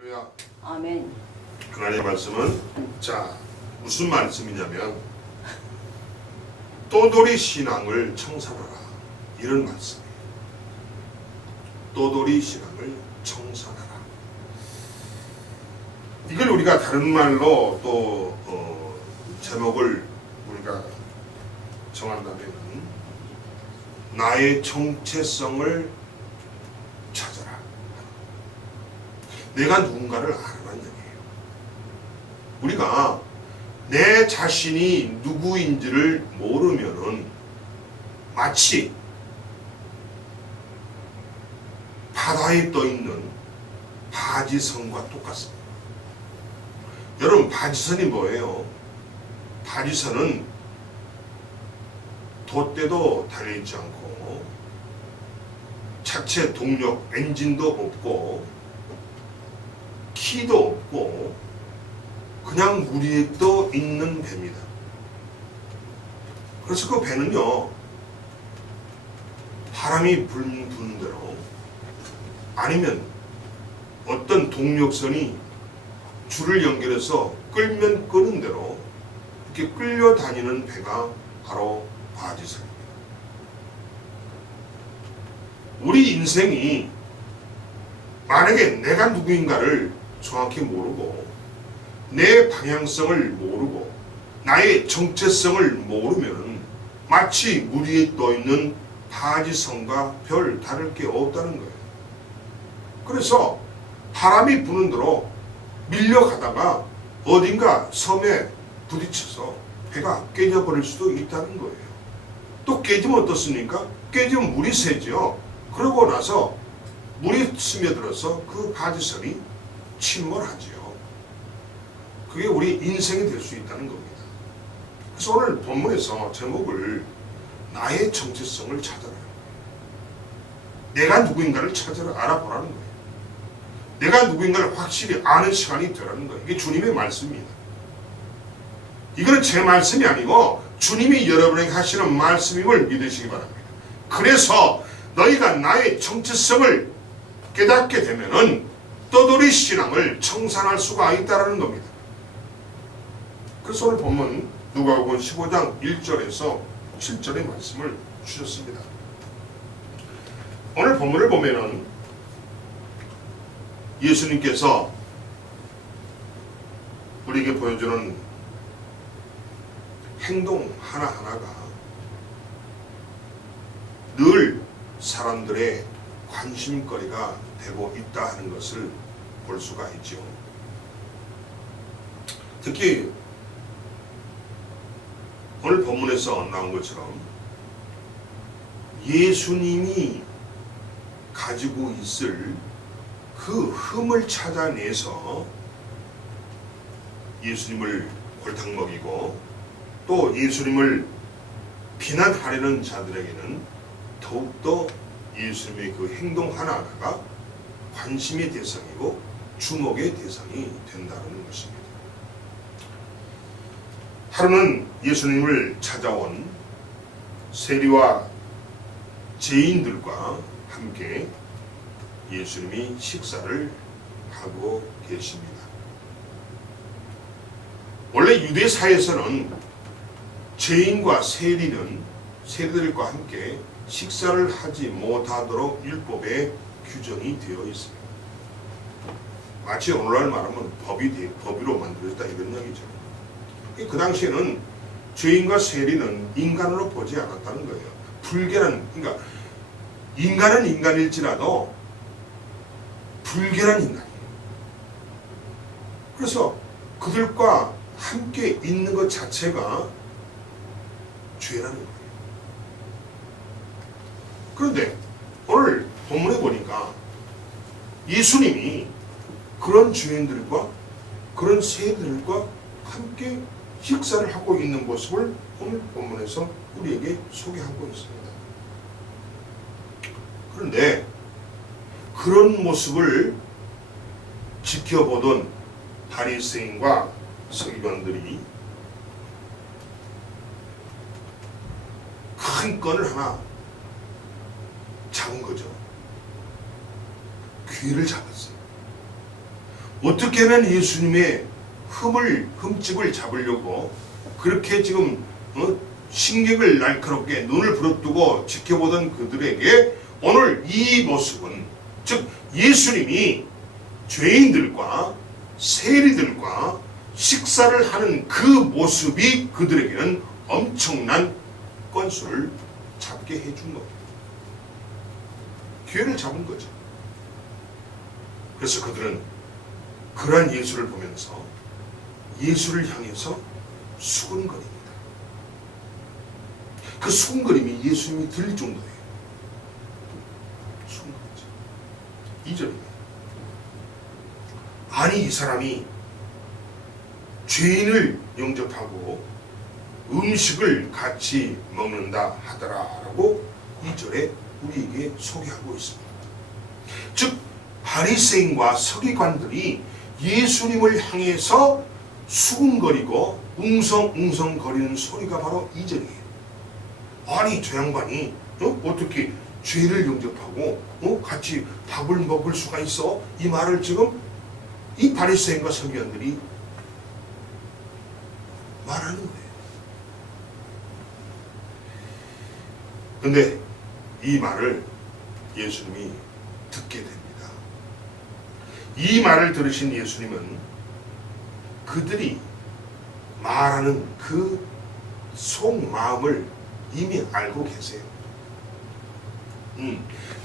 할렐루야. 아멘. 하나님의 말씀은 자 무슨 말씀이냐면 또돌이 신앙을 청산하라 이런 말씀이에요. 또돌이 신앙을 청산하라. 이걸 우리가 다른 말로 또 제목을 우리가 정한다면 나의 정체성을 찾아라. 내가 누군가를 알아라는 얘기예요. 우리가 내 자신이 누구인지를 모르면은 마치 바다에 떠 있는 바지선과 똑같습니다. 여러분, 바지선이 뭐예요? 바지선은 돛대도 달려있지 않고 자체 동력, 엔진도 없고 키도 없고 그냥 물 위에 떠 있는 배입니다. 그래서 그 배는요, 바람이 부는 대로 아니면 어떤 동력선이 줄을 연결해서 끌면 끄는 대로 이렇게 끌려다니는 배가 바로 바지선입니다. 우리 인생이 만약에 내가 누구인가를 정확히 모르고 내 방향성을 모르고 나의 정체성을 모르면 마치 물 위에 떠있는 바지선과 별 다를 게 없다는 거예요. 그래서 바람이 부는 대로 밀려가다가 어딘가 섬에 부딪혀서 배가 깨져버릴 수도 있다는 거예요. 또 깨지면 어떻습니까? 깨지면 물이 새죠. 그러고 나서 물이 스며들어서 그 바지선이 침몰하지요. 그게 우리 인생이 될 수 있다는 겁니다. 그래서 오늘 본문에서 제목을 나의 정체성을 찾아라. 내가 누구인가를 찾아라, 알아보라는 거예요. 내가 누구인가를 확실히 아는 시간이 되라는 거예요. 이게 주님의 말씀입니다. 이거는 제 말씀이 아니고 주님이 여러분에게 하시는 말씀임을 믿으시기 바랍니다. 그래서 너희가 나의 정체성을 깨닫게 되면은 떠돌이 신앙을 청산할 수가 있다는 겁니다. 그래서 오늘 본문 누가복음 15장 1절에서 7절의 말씀을 주셨습니다. 오늘 본문을 보면은 예수님께서 우리에게 보여주는 행동 하나하나가 늘 사람들의 관심거리가 되고 있다 하는 것을 볼 수가 있죠. 특히 오늘 본문에서 나온 것처럼 예수님이 가지고 있을 그 흠을 찾아내서 예수님을 골탕 먹이고 또 예수님을 비난하려는 자들에게는 더욱더 예수님의 그 행동 하나하나가 관심의 대상이고 주목의 대상이 된다는 것입니다. 하루는 예수님을 찾아온 세리와 죄인들과 함께 예수님이 식사를 하고 계십니다. 원래 유대 사회에서는 죄인과 세리들과 함께 식사를 하지 못하도록 율법에 규정이 되어 있습니다. 마치 오늘날 말하면 법으로 만들어졌다 이런 얘기죠. 그 당시에는 죄인과 세리는 인간으로 보지 않았다는 거예요. 그러니까 인간은 인간일지라도 불결한 인간이에요. 그래서 그들과 함께 있는 것 자체가 죄라는 거예요. 그런데 오늘 본문에 보니까 예수님이 그런 죄인들과 그런 세리들과 함께 식사를 하고 있는 모습을 오늘 본문에서 우리에게 소개하고 있습니다. 그런데 그런 모습을 지켜보던 바리새인과 서기관들이 큰 건을 하나 잡은 거죠. 귀를 잡았어요. 어떻게는 예수님의 흠집을 잡으려고 그렇게 지금 신경을 날카롭게 눈을 부릅뜨고 지켜보던 그들에게 오늘 이 모습은, 즉 예수님이 죄인들과 세리들과 식사를 하는 그 모습이 그들에게는 엄청난 건수를 잡게 해준 겁니다. 기회를 잡은 거죠. 그래서 그들은 그러한 예수를 보면서 예수를 향해서 수근거립니다. 그 수근거림이 예수님이 들릴 정도예요. 수근거리죠. 2절입니다. 아니 이 사람이 죄인을 영접하고 음식을 같이 먹는다 하더라라고 2절에 우리에게 소개하고 있습니다. 즉 바리새인과 서기관들이 예수님을 향해서 수군거리고 웅성웅성거리는 소리가 바로 2절이에요. 아니 저 양반이 어떻게 죄를 영접하고 같이 밥을 먹을 수가 있어? 이 말을 지금 이 바리새인과 서기관들이 말하는 거예요. 근데 이 말을 예수님이 듣게 됩니다. 이 말을 들으신 예수님은 그들이 말하는 그 속마음을 이미 알고 계세요.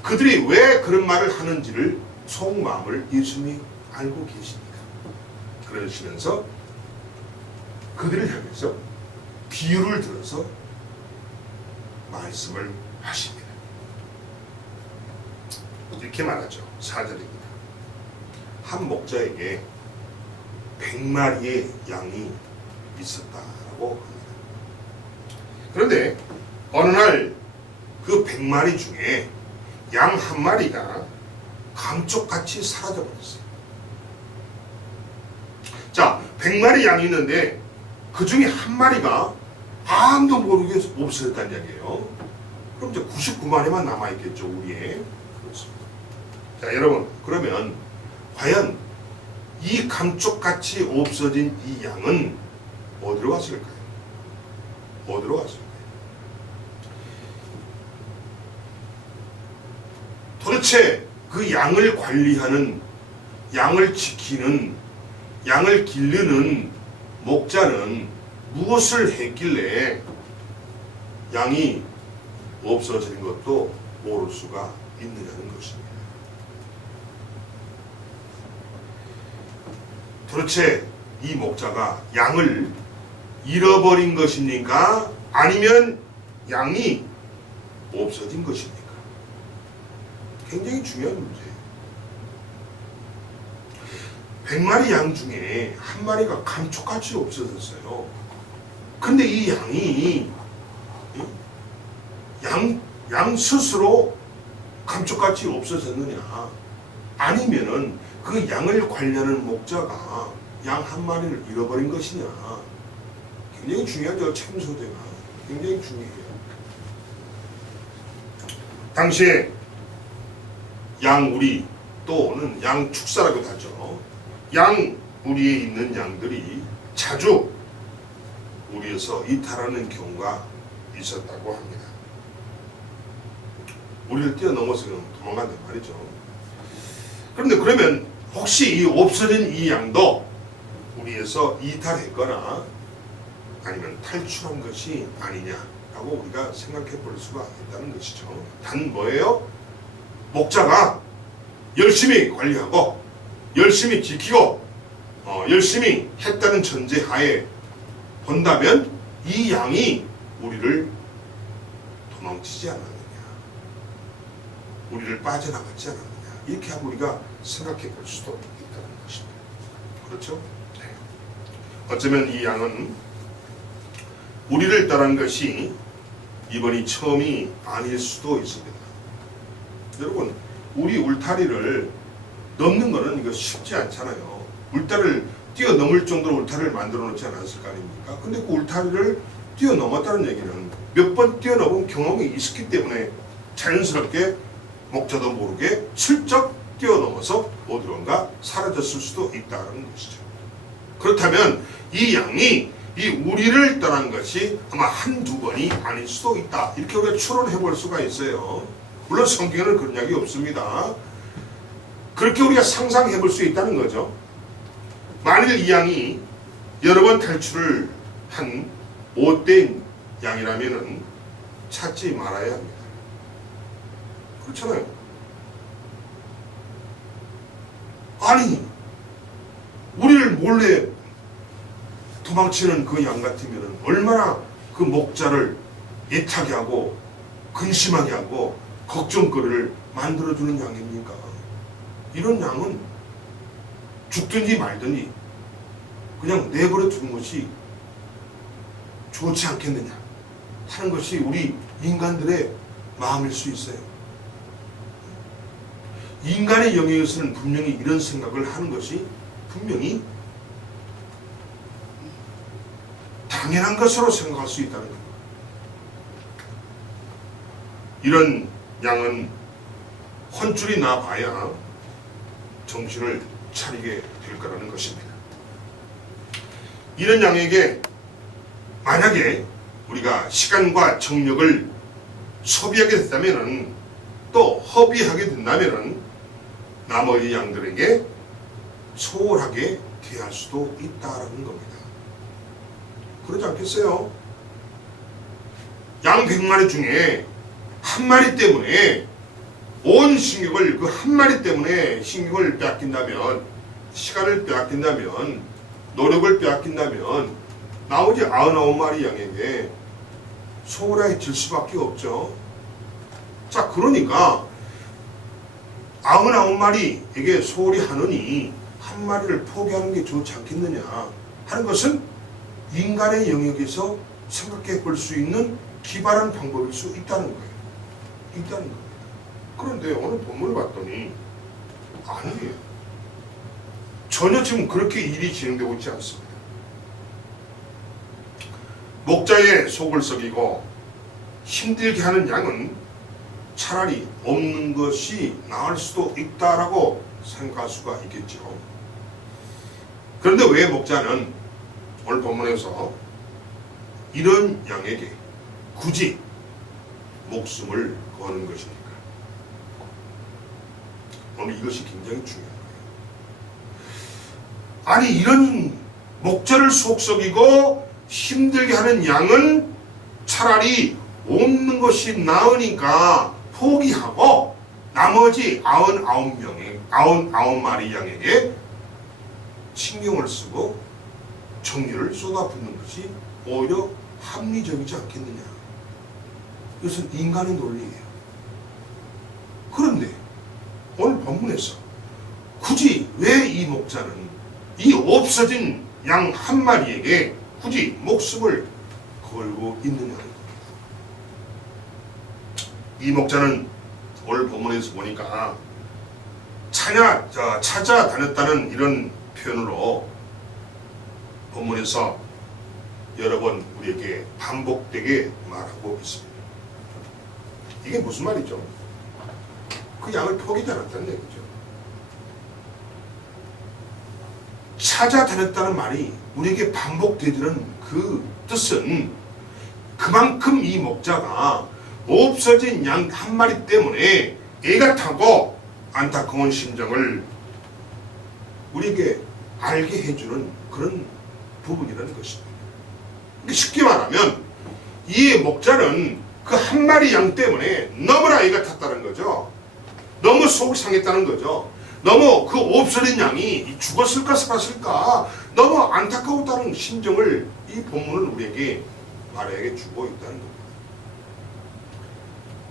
그들이 왜 그런 말을 하는지를 속마음을 예수님이 알고 계십니다. 그러시면서 그들을 향해서 비유를 들어서 말씀을 하십니다. 이렇게 말하죠. 4절입니다. 한 목자에게 100마리의 양이 있었다라고 합니다. 그런데 어느 날 그 100마리 중에 양 한 마리가 감쪽같이 사라져버렸어요. 자, 100마리 양이 있는데 그 중에 한 마리가 아무도 모르게 없어졌다는 이야기예요. 그럼 이제 99마리만 남아있겠죠, 우리의. 그렇습니다. 자, 여러분, 그러면 과연 이 감쪽같이 없어진 이 양은 어디로 갔을까요? 어디로 갔을까요? 도대체 그 양을 관리하는, 양을 지키는, 양을 기르는 목자는 무엇을 했길래 양이 없어지는 것도 모를 수가 있느냐는 것입니다. 도대체 이 목자가 양을 잃어버린 것입니까? 아니면 양이 없어진 것입니까? 굉장히 중요한 문제예요. 100마리 양 중에 한 마리가 감쪽같이 없어졌어요. 근데 이 양이 양 스스로 감쪽같이 없어졌느냐, 아니면은 그 양을 관리하는 목자가 양 한 마리를 잃어버린 것이냐, 굉장히 중요하죠. 참소대가 굉장히 중요해요. 당시에 양우리 또는 양축사라고도 하죠. 양우리에 있는 양들이 자주 우리에서 이탈하는 경우가 있었다고 합니다. 우리를 뛰어넘어서 도망간단 말이죠. 그런데 그러면 혹시 이 없어진 이 양도 우리에서 이탈했거나 아니면 탈출한 것이 아니냐라고 우리가 생각해 볼 수가 있다는 것이죠. 단 뭐예요? 목자가 열심히 관리하고 열심히 지키고 열심히 했다는 전제하에 본다면 이 양이 우리를 도망치지 않았느냐, 우리를 빠져나갔지 않았느냐, 이렇게 하고 우리가 생각해 볼 수도 있다는 것입니다. 그렇죠? 네. 어쩌면 이 양은 우리를 따른 것이 이번이 처음이 아닐 수도 있습니다. 여러분, 우리 울타리를 넘는 거는 이거 쉽지 않잖아요. 울타리를 뛰어넘을 정도로 울타리를 만들어 놓지 않았을 거 아닙니까? 근데 그 울타리를 뛰어넘었다는 얘기는 몇 번 뛰어넘은 경험이 있었기 때문에 자연스럽게 목자도 모르게 슬쩍 뛰어넘어서 어디론가 사라졌을 수도 있다는 것이죠. 그렇다면 이 양이 이 우리를 떠난 것이 아마 한두 번이 아닐 수도 있다. 이렇게 우리가 추론해 볼 수가 있어요. 물론 성경에는 그런 이야기 없습니다. 그렇게 우리가 상상해 볼 수 있다는 거죠. 만일 이 양이 여러 번 탈출을 한 못된 양이라면 찾지 말아야 합니다. 그렇잖아요. 아니, 우리를 몰래 도망치는 그 양 같으면 얼마나 그 목자를 애타게 하고 근심하게 하고 걱정거리를 만들어주는 양입니까? 이런 양은 죽든지 말든지 그냥 내버려 두는 것이 좋지 않겠느냐 하는 것이 우리 인간들의 마음일 수 있어요. 인간의 영역에서는 분명히 이런 생각을 하는 것이 분명히 당연한 것으로 생각할 수 있다는 겁니다. 이런 양은 혼쭐이 나봐야 정신을 차리게 될 거라는 것입니다. 이런 양에게 만약에 우리가 시간과 정력을 소비하게 됐다면 또 허비하게 된다면 나머지 양들에게 소홀하게 대할 수도 있다라는 겁니다. 그러지 않겠어요? 양 100마리 중에 한 마리 때문에 온 신경을 그 한 마리 때문에 신경을 빼앗긴다면, 시간을 빼앗긴다면, 노력을 빼앗긴다면 나머지 99마리 양에게 소홀해질 수밖에 없죠. 자, 그러니까 99마리에게 소홀히 하느니 한 마리를 포기하는 게 좋지 않겠느냐 하는 것은 인간의 영역에서 생각해 볼 수 있는 기발한 방법일 수 있다는 거예요. 있다는 겁니다. 그런데 오늘 본문을 봤더니 아니에요. 전혀 지금 그렇게 일이 진행되고 있지 않습니다. 목자의 속을 썩이고 힘들게 하는 양은 차라리 없는 것이 나을 수도 있다라고 생각할 수가 있겠죠. 그런데 왜 목자는 오늘 본문에서 이런 양에게 굳이 목숨을 거는 것입니까? 오늘 이것이 굉장히 중요한 거예요. 아니, 이런 목자를 속썩이고 힘들게 하는 양은 차라리 없는 것이 나으니까 포기하고 나머지 99마리 양에게 신경을 쓰고 정열을 쏟아붓는 것이 오히려 합리적이지 않겠느냐. 이것은 인간의 논리예요. 그런데 오늘 본문에서 굳이 왜 이 목자는 이 없어진 양 한 마리에게 굳이 목숨을 걸고 있느냐는 겁니다. 이 목자는 오늘 본문에서 보니까 찾아다녔다는 이런 표현으로 본문에서 여러 번 우리에게 반복되게 말하고 있습니다. 이게 무슨 말이죠? 그 양을 포기하지 않았다는 얘기죠. 찾아다녔다는 말이 우리에게 반복되는 그 뜻은 그만큼 이 목자가 없어진 양 한 마리 때문에 애가 타고 안타까운 심정을 우리에게 알게 해주는 그런 부분이라는 것입니다. 쉽게 말하면 이 목자는 그 한 마리 양 때문에 너무나 애가 탔다는 거죠. 너무 속이 상했다는 거죠. 너무 그 없어진 양이 죽었을까 살았을까 너무 안타까웠다는 심정을 이 본문은 우리에게 말하게 주고 있다는 겁니다.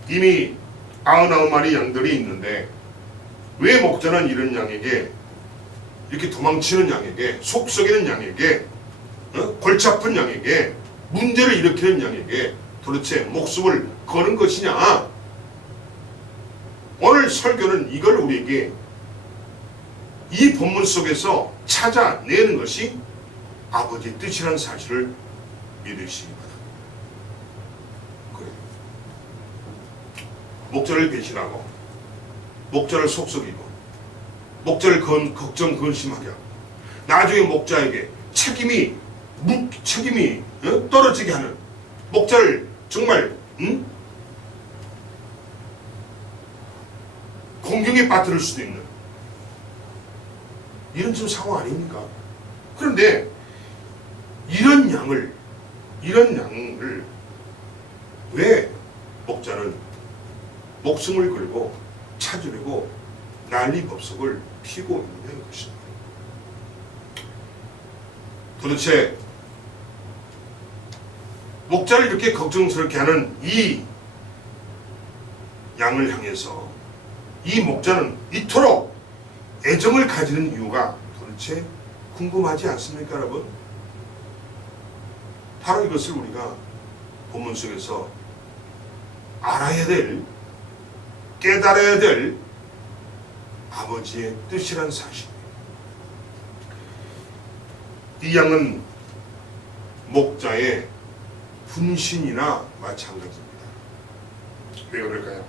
이미 99마리 양들이 있는데 왜 목자는 이런 양에게, 이렇게 도망치는 양에게, 속 썩이는 양에게, 골치 아픈 양에게, 문제를 일으키는 양에게 도대체 목숨을 거는 것이냐? 오늘 설교는 이걸 우리에게 이 본문 속에서 찾아내는 것이 아버지의 뜻이라는 사실을 믿으시기 바랍니다. 그래요. 목자를 배신하고 목자를 속썩이고 목자를 걱정 근심하게 하고 나중에 목자에게 책임이 떨어지게 하는 목자를 정말 공경에 빠뜨릴 수도 있는 이런 좀 상황 아닙니까? 그런데 이런 양을 왜 목자는 목숨을 걸고 찾으려고 난리법석을 피고 있는 것입니다. 도대체 목자를 이렇게 걱정스럽게 하는 이 양을 향해서 이 목자는 이토록 애정을 가지는 이유가 도대체 궁금하지 않습니까, 여러분? 바로 이것을 우리가 본문 속에서 알아야 될, 깨달아야 될 아버지의 뜻이란 사실입니다. 이 양은 목자의 분신이나 마찬가지입니다. 왜 그럴까요?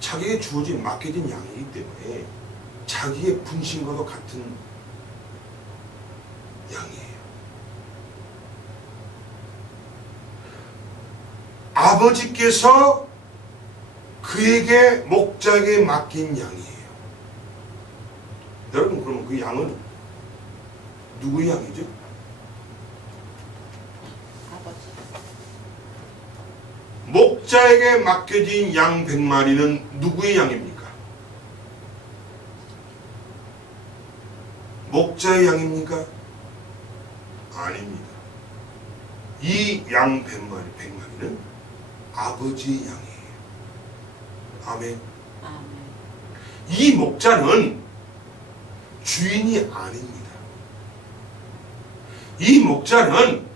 자기에게 주어진 맡겨진 양이기 때문에 자기의 분신과도 같은 양이에요. 아버지께서 그에게 목자에게 맡긴 양이에요. 여러분, 그러면 그 양은 누구의 양이죠? 아버지. 목자에게 맡겨진 양 100마리는 누구의 양입니까? 목자의 양입니까? 아닙니다. 이 양 100마리는 아버지의 양이에요. 아멘. 아멘. 이 목자는 주인이 아닙니다. 이 목자는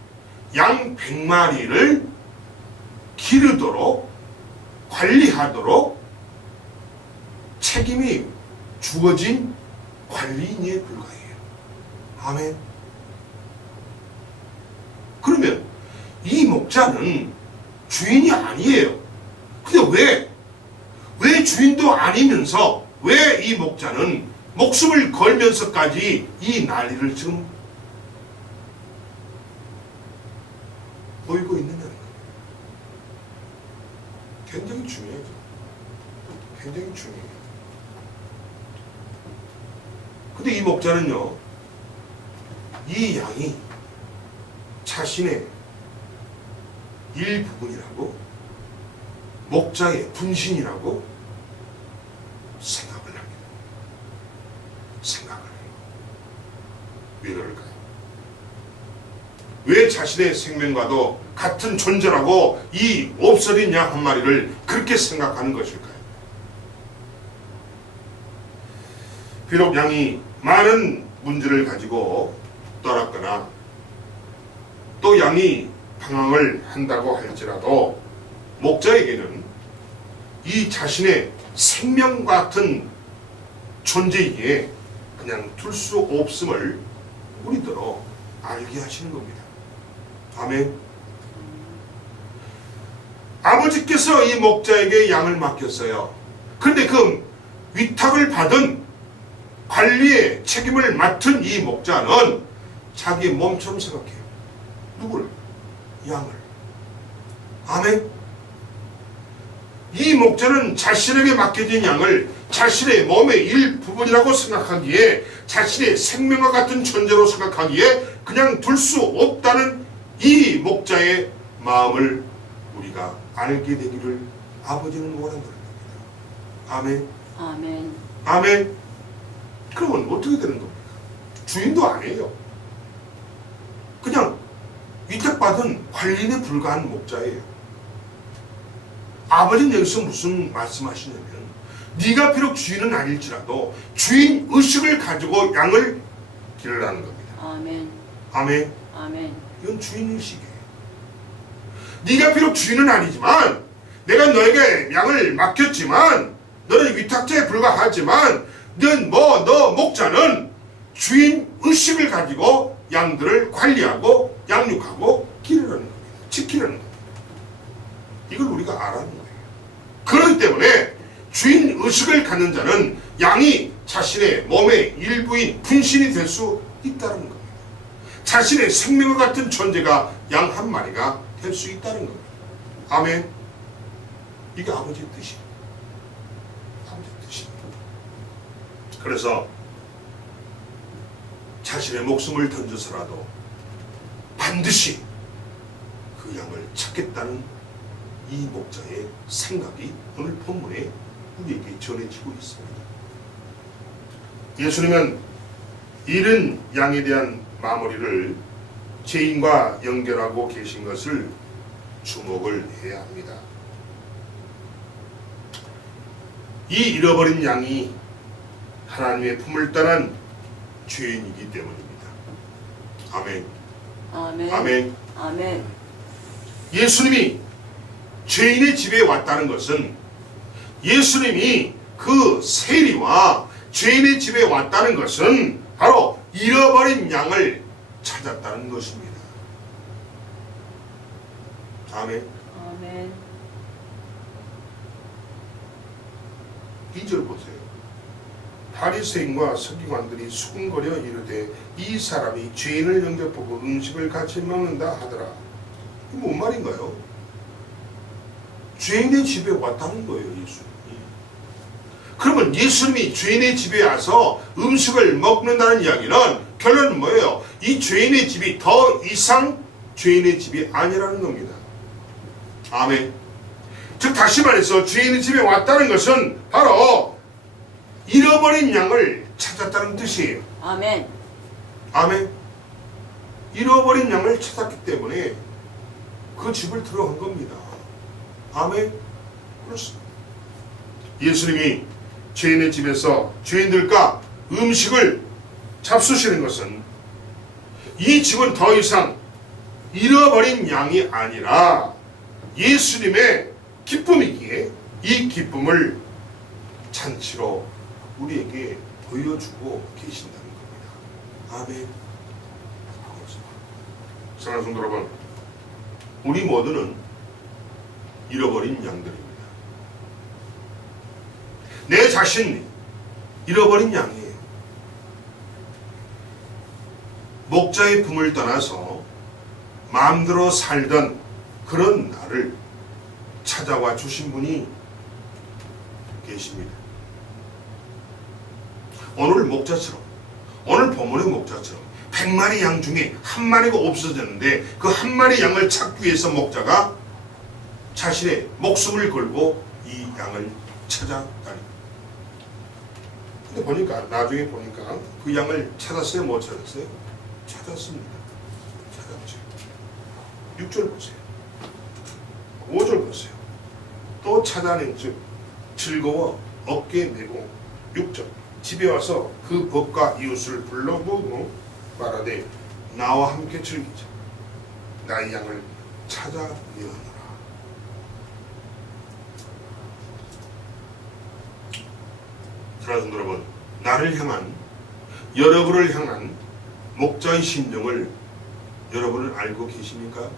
양 100마리를 기르도록 관리하도록 책임이 주어진 관리인에 불과해요. 아멘. 그러면 이 목자는 주인이 아니에요. 근데 왜 주인도 아니면서 왜 이 목자는 목숨을 걸면서까지 이 난리를 지금 보이고 있느냐는 거예요. 굉장히 중요하죠. 굉장히 중요해요. 근데 이 목자는요, 이 양이 자신의 일부분이라고 목자의 분신이라고 생각을 합니다. 생각을 해요. 왜 그럴까요? 왜 자신의 생명과도 같은 존재라고 이 없어진 양 한 마리를 그렇게 생각하는 것일까요? 비록 양이 많은 문제를 가지고 떠났거나 또 양이 방황을 한다고 할지라도 목자에게는 이 자신의 생명 같은 존재이기에 그냥 둘 수 없음을 우리더러 알게 하시는 겁니다. 아멘. 아버지께서 이 목자에게 양을 맡겼어요. 그런데 그 위탁을 받은 관리의 책임을 맡은 이 목자는 자기의 몸처럼 생각해요. 누구를? 양을. 아멘. 이 목자는 자신에게 맡겨진 양을 자신의 몸의 일부분이라고 생각하기에, 자신의 생명과 같은 존재로 생각하기에 그냥 둘 수 없다는 이 목자의 마음을 우리가 알게 되기를 아버지는 원한다는 겁니다. 아멘. 아멘. 아멘. 그러면 어떻게 되는 겁니까? 주인도 아니에요. 그냥 위탁받은 관리인에 불과한 목자예요. 아버지는 여기서 무슨 말씀하시냐면, 네가 비록 주인은 아닐지라도 주인 의식을 가지고 양을 기르라는 겁니다. 아멘. 아멘. 아멘. 이건 주인 의식이에요. 네가 비록 주인은 아니지만, 내가 너에게 양을 맡겼지만, 너는 위탁자에 불과하지만, 너 목자는 주인 의식을 가지고 양들을 관리하고 양육하고 기르라는 겁니다. 지키라는 겁니다. 이걸 우리가 알아야 하는 거예요. 그렇기 때문에 주인 의식을 갖는 자는 양이 자신의 몸의 일부인 분신이 될 수 있다는 겁니다. 자신의 생명과 같은 존재가 양 한 마리가 될 수 있다는 겁니다. 아멘. 이게 아버지의 뜻이에요. 아버지의 뜻입니다. 그래서 자신의 목숨을 던져서라도 반드시 그 양을 찾겠다는 이 목자의 생각이 오늘 본문에 우리에게 전해지고 있습니다. 예수님은 잃은 양에 대한 마무리를 죄인과 연결하고 계신 것을 주목을 해야 합니다. 이 잃어버린 양이 하나님의 품을 떠난 죄인이기 때문입니다. 아멘. 아멘. 아멘. 아멘. 예수님이 죄인의 집에 왔다는 것은 예수님이 그 세리와 죄인의 집에 왔다는 것은 바로 잃어버린 양을 찾았다는 것입니다. 아멘. 아멘. 2절 보세요. 바리새인과 서기관들이 수군거려 이르되 이 사람이 죄인을 영접하고 음식을 같이 먹는다 하더라. 이게 뭔 말인가요? 죄인의 집에 왔다는 거예요, 예수님이. 그러면 예수님이 죄인의 집에 와서 음식을 먹는다는 이야기는 결론은 뭐예요? 이 죄인의 집이 더 이상 죄인의 집이 아니라는 겁니다. 아멘. 즉 다시 말해서 죄인의 집에 왔다는 것은 바로 잃어버린 양을 찾았다는 뜻이에요. 아멘. 아멘. 잃어버린 양을 찾았기 때문에 그 집을 들어간 겁니다. 아멘. 그렇습니다. 예수님이 죄인의 집에서 죄인들과 음식을 잡수시는 것은 이 집은 더 이상 잃어버린 양이 아니라 예수님의 기쁨이기에 이 기쁨을 잔치로 우리에게 보여주고 계신다는 겁니다. 아멘. 사랑하는 성도 여러분, 우리 모두는 잃어버린 양들입니다. 내 자신이 잃어버린 양이에요. 목자의 품을 떠나서 마음대로 살던 그런 나를 찾아와 주신 분이 계십니다. 오늘 목자처럼, 오늘 본문의 목자처럼 100마리 양 중에 한 마리가 없어졌는데 그 한 마리 양을 찾기 위해서 목자가 자신의 목숨을 걸고 이 양을 찾아다닙니다. 근데 보니까 나중에 보니까 그 양을 찾았어요? 못 찾았어요? 찾았습니다. 찾았죠. 6절 보세요. 5절 보세요. 또 찾아낸 즉 즐거워 어깨에 메고 6절 집에 와서 그 법과 이웃을 불러보고 말하되 나와 함께 즐기자. 나의 양을 찾아내어라. 사랑하는 여러분, 나를 향한, 여러분을 향한 목자의 심정을 여러분은 알고 계십니까?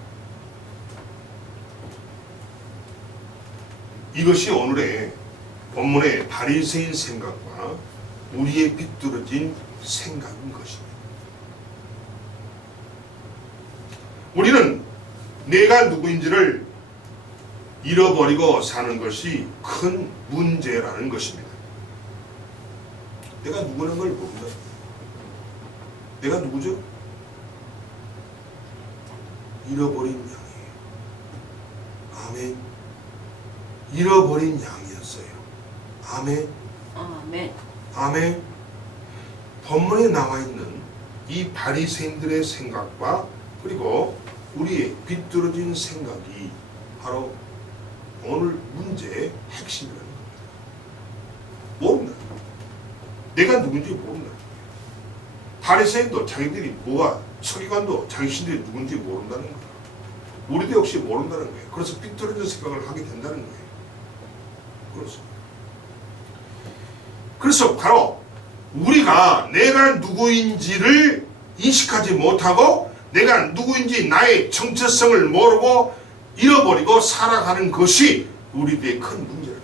이것이 오늘의 본문의 바리새인 생각과 우리의 비뚤어진 생각인 것입니다. 우리는 내가 누구인지를 잃어버리고 사는 것이 큰 문제라는 것입니다. 내가 누구는 걸 모른다. 내가 누구죠? 잃어버린 양이에요. 아멘. 잃어버린 양이었어요. 아멘. 아멘. 아멘. 본문에 나와 있는 이 바리새인들의 생각과 그리고 우리의 비뚤어진 생각이 바로 오늘 문제의 핵심이라는 겁니다. 모른다. 내가 누군지 모른다. 바리새인도 자기들이 뭐가, 서기관도 자신들이 누군지 모른다는 거야. 우리도 역시 모른다는 거예요. 그래서 삐뚤어진 생각을 하게 된다는 거예요. 그래서 바로 우리가 내가 누구인지를 인식하지 못하고 내가 누구인지 나의 정체성을 모르고 잃어버리고 살아가는 것이 우리들의 큰 문제라는 거예요.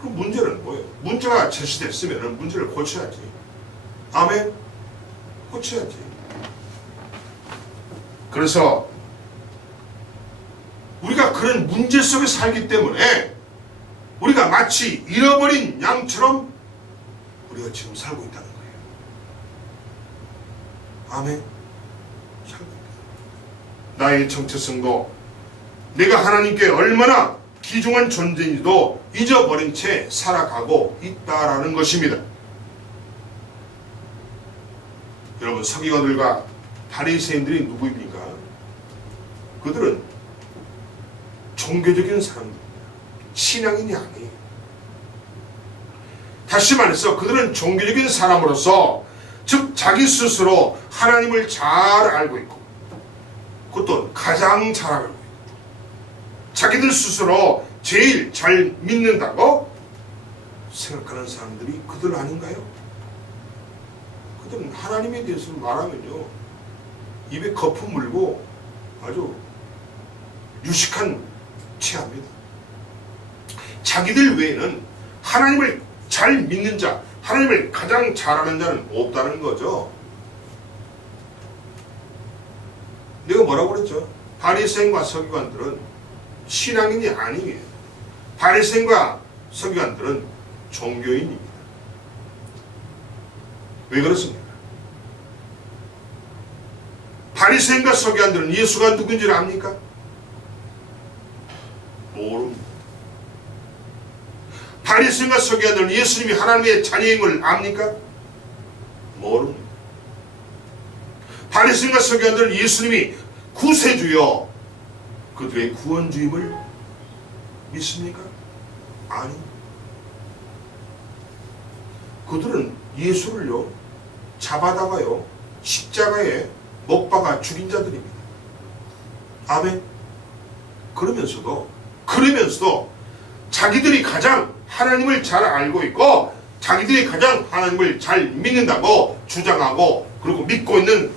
그럼 문제는 뭐예요? 문제가 제시됐으면 문제를 고쳐야지. 아멘? 고쳐야지. 그래서 우리가 그런 문제 속에 살기 때문에 우리가 마치 잃어버린 양처럼 우리가 지금 살고 있다는 거예요. 아멘? 살고 있다. 나의 정체성도 내가 하나님께 얼마나 귀중한 존재인지도 잊어버린 채 살아가고 있다라는 것입니다. 여러분, 서기관들과 바리새인들이 누구입니까? 그들은 종교적인 사람들입니다. 신앙인이 아니에요. 다시 말해서 그들은 종교적인 사람으로서, 즉 자기 스스로 하나님을 잘 알고 있고, 그것도 가장 잘 알고 있고, 자기들 스스로 제일 잘 믿는다고 생각하는 사람들이 그들 아닌가요? 그들은 하나님에 대해서 말하면요, 입에 거품 물고 아주 유식한 체합니다. 자기들 외에는 하나님을 잘 믿는 자, 하나님을 가장 잘 아는 자는 없다는 거죠. 내가 뭐라고 그랬죠? 바리새인과 서기관들은 신앙인이 아니에요. 바리새인과 서기관들은 종교인입니다. 왜 그렇습니까? 바리새인과 서기관들은 예수가 누군지를 압니까? 모릅니다. 바리새인과 서기관들은 예수님이 하나님의 자녀인 걸 압니까? 모릅니다. 바리새인과 서기관들은 예수님이 구세주여, 그들의 구원주임을 믿습니까? 아닙니다. 그들은 예수를요, 잡아다가요, 십자가에 못 박아 죽인 자들입니다. 아멘. 그러면서도 자기들이 가장 하나님을 잘 알고 있고, 자기들이 가장 하나님을 잘 믿는다고 주장하고, 그리고 믿고 있는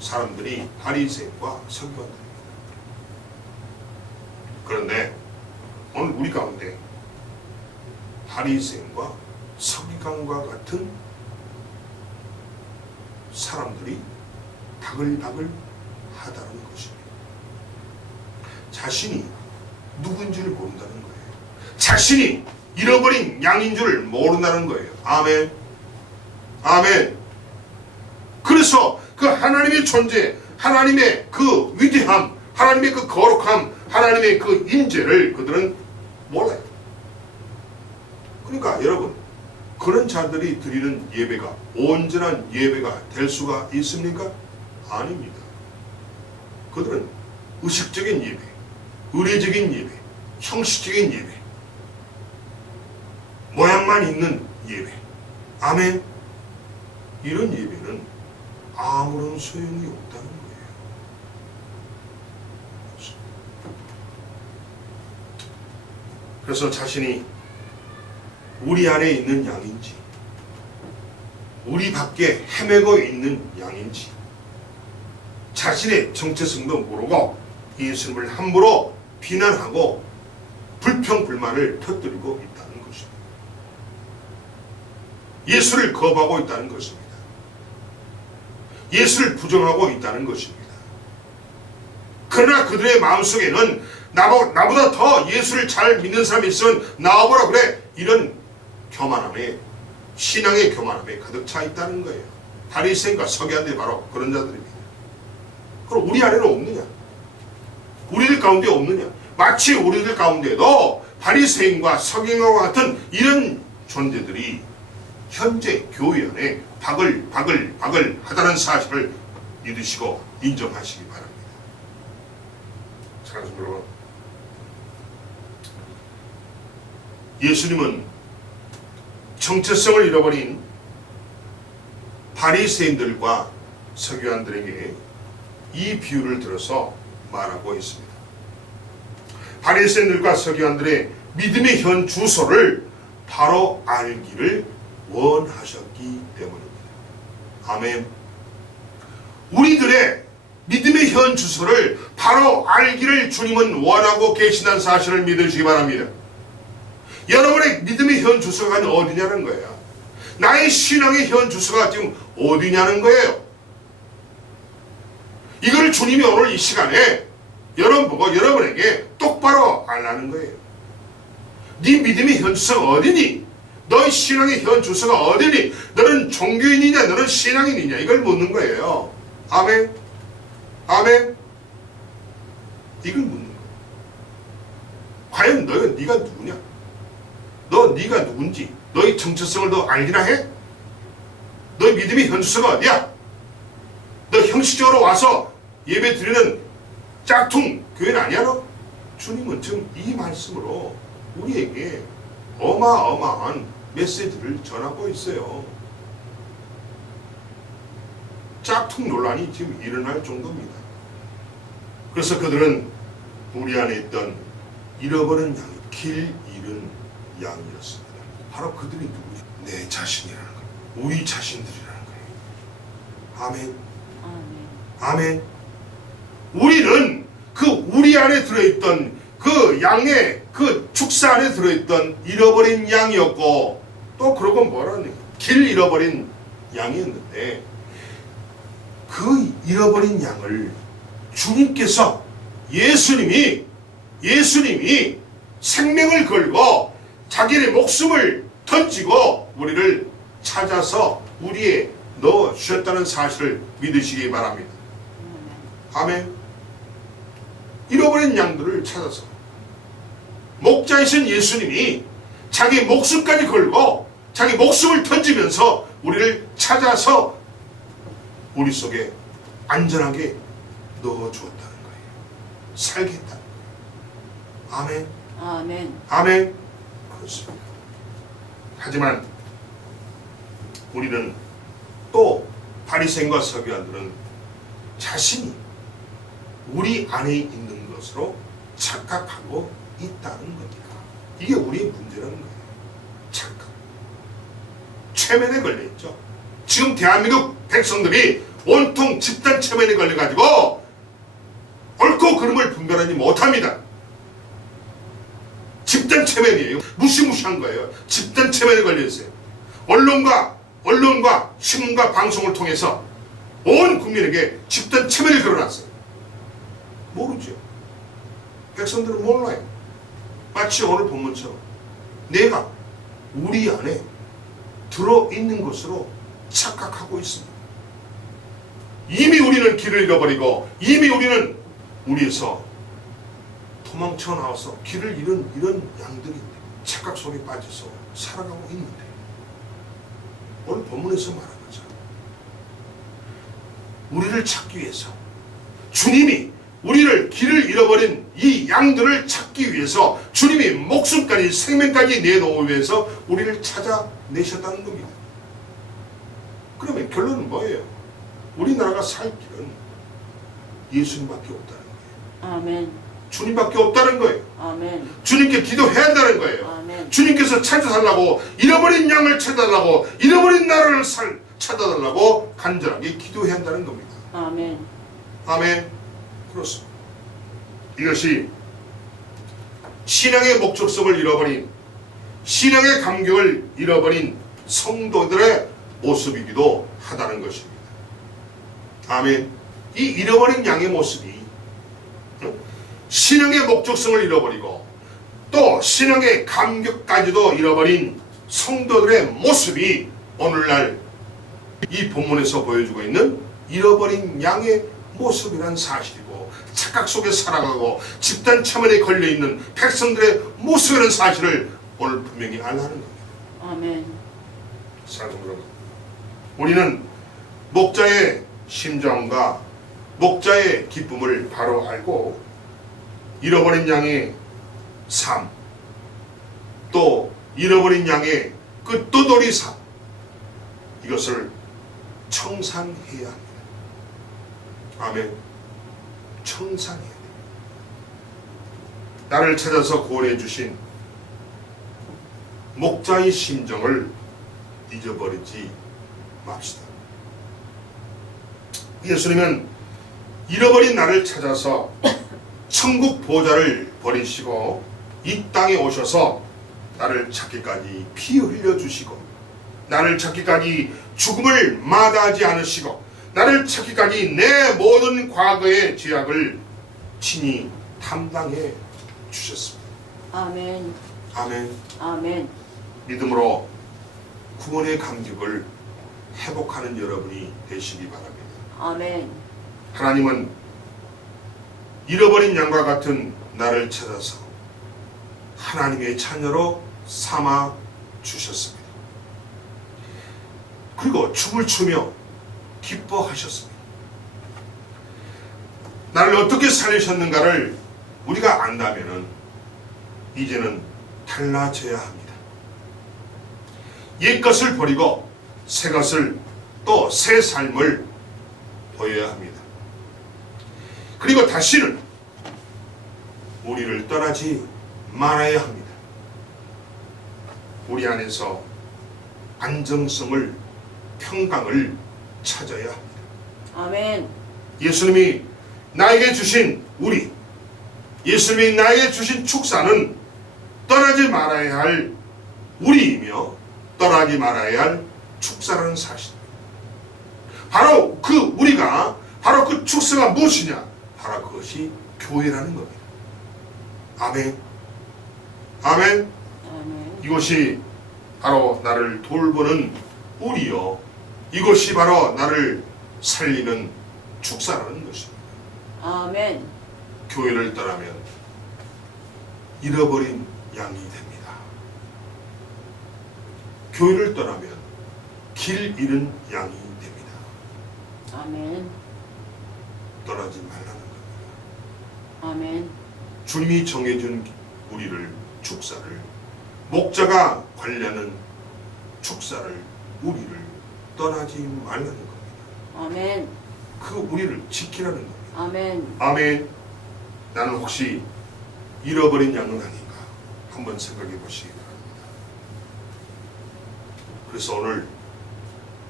사람들이 바리새인과 서기관들입니다. 그런데 오늘 우리 가운데 바리새인과 서기관과 같은 사람들이 바글바글 하다는 것입니다. 자신이 누군지를 모른다는 거예요. 자신이 잃어버린 양인 줄 모른다는 거예요. 아멘. 아멘. 그래서 그 하나님의 존재, 하나님의 그 위대함, 하나님의 그 거룩함, 하나님의 그 임재를 그들은 몰라요. 그러니까 여러분, 그런 자들이 드리는 예배가 온전한 예배가 될 수가 있습니까? 아닙니다. 그들은 의식적인 예배, 의례적인 예배, 형식적인 예배, 모양만 있는 예배. 아멘. 이런 예배는 아무런 소용이 없다는 거예요. 그래서 자신이 우리 안에 있는 양인지, 우리 밖에 헤매고 있는 양인지, 자신의 정체성도 모르고 예수님을 함부로 비난하고 불평불만을 터뜨리고 있다는 것입니다. 예수를 거부하고 있다는 것입니다. 예수를 부정하고 있다는 것입니다. 그러나 그들의 마음속에는 나보다 더 예수를 잘 믿는 사람이 있으면 나와보라 그래, 이런 교만함에, 신앙의 교만함에 가득 차 있다는 거예요. 바리새인과 서기관들이 바로 그런 자들입니다. 그럼 우리 안에는 없느냐? 우리들 가운데 없느냐? 마치 우리들 가운데도 바리새인과 서기관과 같은 이런 존재들이 현재 교회 안에 바글 하다는 사실을 믿으시고 인정하시기 바랍니다. 사랑하는 여러분, 예수님은 정체성을 잃어버린 바리새인들과 서기관들에게 이 비유를 들어서 말하고 있습니다. 바리새인들과 서기관들의 믿음의 현 주소를 바로 알기를 원하셨기 때문입니다. 아멘. 우리들의 믿음의 현 주소를 바로 알기를 주님은 원하고 계신다는 사실을 믿으시기 바랍니다. 여러분의 믿음의 현 주소가 어디냐는 거예요. 나의 신앙의 현 주소가 지금 어디냐는 거예요. 이걸 주님이 오늘 이 시간에 여러분 보고 여러분에게 똑바로 알라는 거예요. 네 믿음의 현 주소가 어디니? 너의 신앙의 현 주소가 어디니? 너는 종교인이냐 너는 신앙인이냐 이걸 묻는 거예요. 아멘. 아멘. 이걸 묻는 거예요. 과연 네가 누구냐? 네가 누군지 너의 정체성을 너 알기나 해? 너의 믿음의 현 주소가 어디야? 너 형식적으로 와서 예배 드리는 짝퉁 교회는 아니야 너? 주님은 지금 이 말씀으로 우리에게 어마어마한 메시지를 전하고 있어요. 짝퉁 논란이 지금 일어날 정도입니다. 그래서 그들은 우리 안에 있던 잃어버린 양, 길 잃은 양이었습니다. 바로 그들이 누구죠? 내 자신이라는 거예요. 우리 자신들이라는 거예요. 아멘. 아멘. 우리는 그 우리 안에 들어있던 그 양의 그 축사 안에 들어있던 잃어버린 양이었고 또 그러고 뭐라니 길 잃어버린 양이었는데 그 잃어버린 양을 주님께서 예수님이 생명을 걸고 자기의 목숨을 던지고 우리를 찾아서 우리에 넣어 주셨다는 사실을 믿으시기 바랍니다. 아멘. 잃어버린 양들을 찾아서 목자이신 예수님이 자기 목숨까지 걸고 자기 목숨을 던지면서 우리를 찾아서 우리 속에 안전하게 넣어주었다는 거예요. 살게 했다는 거예요. 아멘. 아멘. 아멘. 그렇습니다. 하지만 우리는 또 바리새인과 서기관들은 자신이 우리 안에 있는 것으로 착각하고 있다는 겁니다. 이게 우리의 문제라는 거예요. 착각. 최면에 걸려있죠. 지금 대한민국 백성들이 온통 집단 최면에 걸려가지고 옳고 그름을 분별하지 못합니다. 집단 체면이에요. 무시무시한 거예요. 집단 체면에 걸려있어요. 언론과 신문과 방송을 통해서 온 국민에게 집단 체면을 걸어놨어요. 모르죠. 백성들은 몰라요. 마치 오늘 본문처럼 내가 우리 안에 들어있는 것으로 착각하고 있습니다. 이미 우리는 길을 잃어버리고 이미 우리는 우리에서 도망쳐 나와서 길을 잃은 이런 양들인데 착각 속에 빠져서 살아가고 있는데 오늘 본문에서 말한 것처럼 우리를 찾기 위해서 주님이 우리를 길을 잃어버린 이 양들을 찾기 위해서 주님이 목숨까지 생명까지 내놓기 위해서 우리를 찾아내셨다는 겁니다. 그러면 결론은 뭐예요? 우리나라가 살 길은 예수님밖에 없다는 거예요. 아멘. 주님밖에 없다는 거예요. 아멘. 주님께 기도해야 한다는 거예요. 아멘. 주님께서 찾아달라고 잃어버린 양을 찾아달라고 잃어버린 나라를 찾아달라고 간절하게 기도해야 한다는 겁니다. 아멘. 아멘. 그렇습니다. 이것이 신앙의 목적성을 잃어버린 신앙의 감격을 잃어버린 성도들의 모습이기도 하다는 것입니다. 아멘. 이 잃어버린 양의 모습이 신앙의 목적성을 잃어버리고 또 신앙의 감격까지도 잃어버린 성도들의 모습이 오늘날 이 본문에서 보여주고 있는 잃어버린 양의 모습이란 사실이고 착각 속에 살아가고 집단 체면에 걸려있는 백성들의 모습이라는 사실을 오늘 분명히 알라는 겁니다. 아멘. 사랑하는 여러분, 우리는 목자의 심정과 목자의 기쁨을 바로 알고 잃어버린 양의 삶, 또 잃어버린 양의 끄떠돌이 삶, 이것을 청산해야 합니다. 아멘. 청산해야 돼요. 나를 찾아서 구원해 주신 목자의 심정을 잊어버리지 맙시다. 예수님은 잃어버린 나를 찾아서 천국 보좌를 버리시고 이 땅에 오셔서 나를 찾기까지 피 흘려주시고 나를 찾기까지 죽음을 마다하지 않으시고 나를 찾기까지 내 모든 과거의 죄악을 친히 담당해 주셨습니다. 아멘. 아멘. 아멘. 믿음으로 구원의 감격을 회복하는 여러분이 되시기 바랍니다. 아멘. 하나님은 잃어버린 양과 같은 나를 찾아서 하나님의 자녀로 삼아 주셨습니다. 그리고 춤을 추며 기뻐하셨습니다. 나를 어떻게 살리셨는가를 우리가 안다면은 이제는 달라져야 합니다. 옛 것을 버리고 새 것을 또 새 삶을 보여야 합니다. 그리고 다시는 우리를 떠나지 말아야 합니다. 우리 안에서 안정성을 평강을 찾아야 합니다. 아멘. 예수님이 나에게 주신 예수님이 나에게 주신 축사는 떠나지 말아야 할 우리이며 떠나지 말아야 할 축사라는 사실입니다. 바로 바로 그 축사가 무엇이냐? 바로 그것이 교회라는 겁니다. 아멘. 아멘. 아멘. 이것이 바로 나를 돌보는 우리요. 이것이 바로 나를 살리는 축사라는 것입니다. 아멘. 교회를 떠나면 잃어버린 양이 됩니다. 교회를 떠나면 길 잃은 양이 됩니다. 아멘. 떠나지 말라는 겁니다. 아멘. 주님이 정해준 우리를 축사를 목자가 관리하는 축사를 우리를 떠나지 말라는 겁니다. 아멘. 그 우리를 지키라는 겁니다. 아멘. 아멘. 나는 혹시 잃어버린 양은 아닌가 한번 생각해 보시기 바랍니다. 그래서 오늘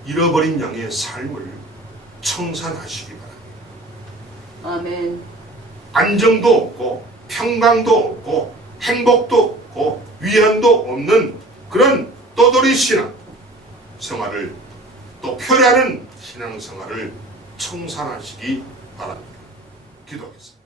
잃어버린 양의 삶을 청산하시기 바랍니다. 아멘. 안정도 없고 평강도 없고 행복도 없고 위안도 없는 그런 떠돌이 신앙 생활을 또 표현하는 신앙 생활을 청산하시기 바랍니다. 기도하겠습니다.